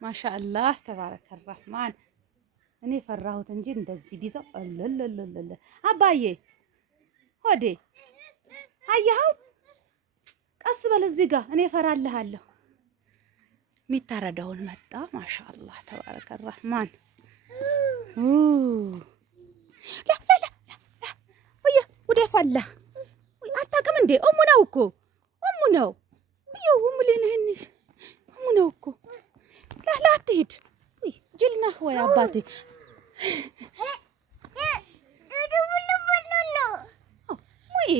ማሻአላህ ተባረከ ረህማን። እኔ ፈራሁት እንጂ እንደዚህ ቢዘው አለለለለ አባዬ ሆዴ አየኸው። ቀስ በል እዚህ ጋር እኔ እፈራልሃለሁ። የሚታረደውን መጣ። ማሻአላህ ተባረከ ረህማን። ላ ላ ላ ወየ ወደ ፈላ አታውቅም እንዴ? እሙ ነው እኮ እሙ ነው። ይኸው እሙ ልንህን እሙ ነው እኮ። ላ ላ አትሂድ። ጅል ነህ ወይ አባቴ? ወይ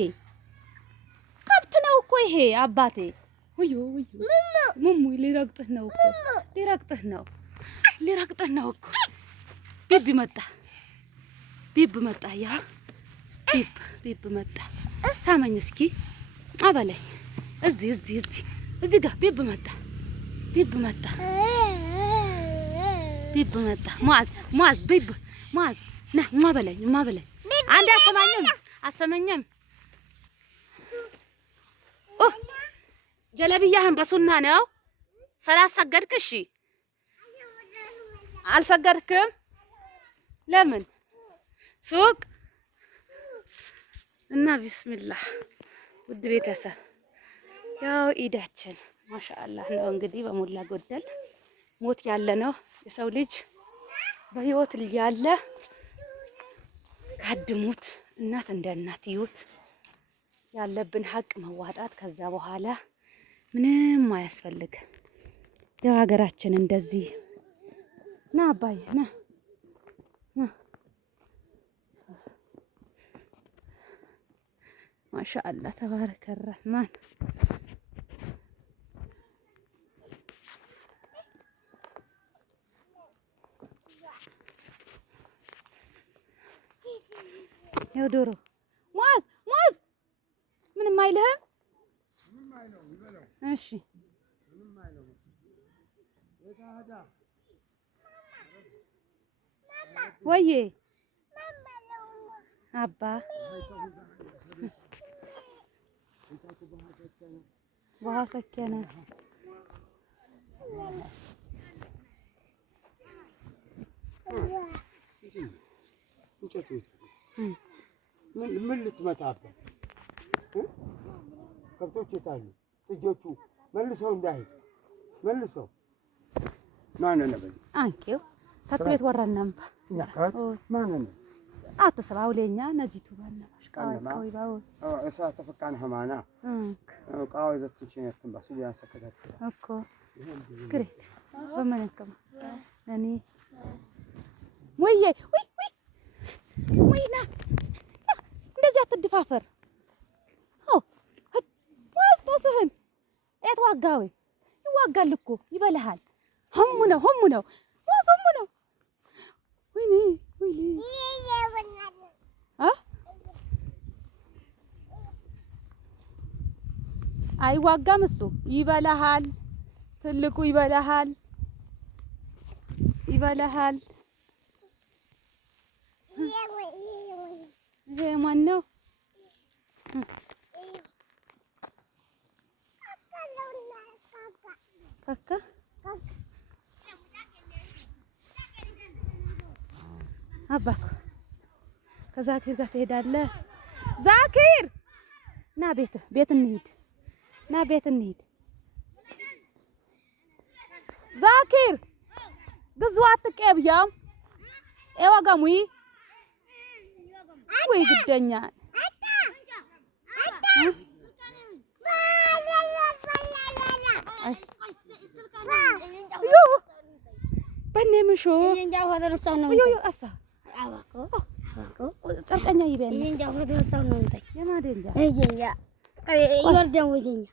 ከብት ነው እኮ ይሄ አባቴ። ወዮ ወዮ ሙሙ ሊረግጥህ ነው እኮ ሊረግጥህ ነው ሊረግጥህ ነው እኮ። ቢብ መጣ ቢብ መጣ። ያ ቢብ መጣ። ሳመኝ እስኪ አበለኝ። እዚህ ጋር ቢብ መጣ ቢብ መጣ ቢብ መጣ። ሙአዝ ቢብ ሙአዝ ና ማበለኝ ማበለኝ። አንድ አሰማኝም ጀለብያህን በሱና ነው ሰላት ሰገድክ? እሺ አልሰገድክም? ለምን ሱቅ እና ቢስሚላህ። ውድ ቤተሰብ ያው ኢዳችን ማሻአላህ ነው እንግዲህ በሞላ ጎደል ሞት ያለ ነው። የሰው ልጅ በህይወት ያለ ካድሙት እናት እንደ እናት ይዩት። ያለብን ሀቅ መዋጣት ከዛ በኋላ ምንም አያስፈልግም። ያው ሀገራችን እንደዚህ ና አባዬ ና ማሻአላህ ተባረከ ረህማን። ያው ዶሮ ሙአዝ ምንም አይልህም? እሺ ወዬ አባ ውሃ ሰከነ። ምን ልትመታበት? ከብቶች የታሉ? ጥጆቹ መልሰው እንዳይሄድ መልሰው ማን ነው በል አንቺው ተትቤት ወራናምባ ማን ነው አትስራው ለኛ ነጂቱ ባናሽ ቃይ ባው እሳት ተፈካን ሐማና ቃው ዘትችነትን ባሱ ያንሰከታት እኮ ግሬት በመነከም እኔ ወይና እንደዚህ አትድፋፈር። ዋስቶስህን የተዋጋው ይዋጋል እኮ ይበልሃል። ሆሙ ነው ዋዞሙ ነው። ወይኔ አይዋጋም እሱ ይበልሃል። ትልቁ ይበልሃል። ይሄ ማን ነው? ካካ አባኩ ከዛኪር ጋር ትሄዳለህ። ዛኪር ና ቤት እንሂድ። ዛኪር ግዝዋ አትቀብያም ኤዋጋሙይ ወይ ግደኛ በኔምሾ እንጃው ወደረሰው ነው አሳ ጨርቀኛ ይበል እንጃው ወደረሰው ነው እንዴ የማደንጃ ይወርደን ወደኛ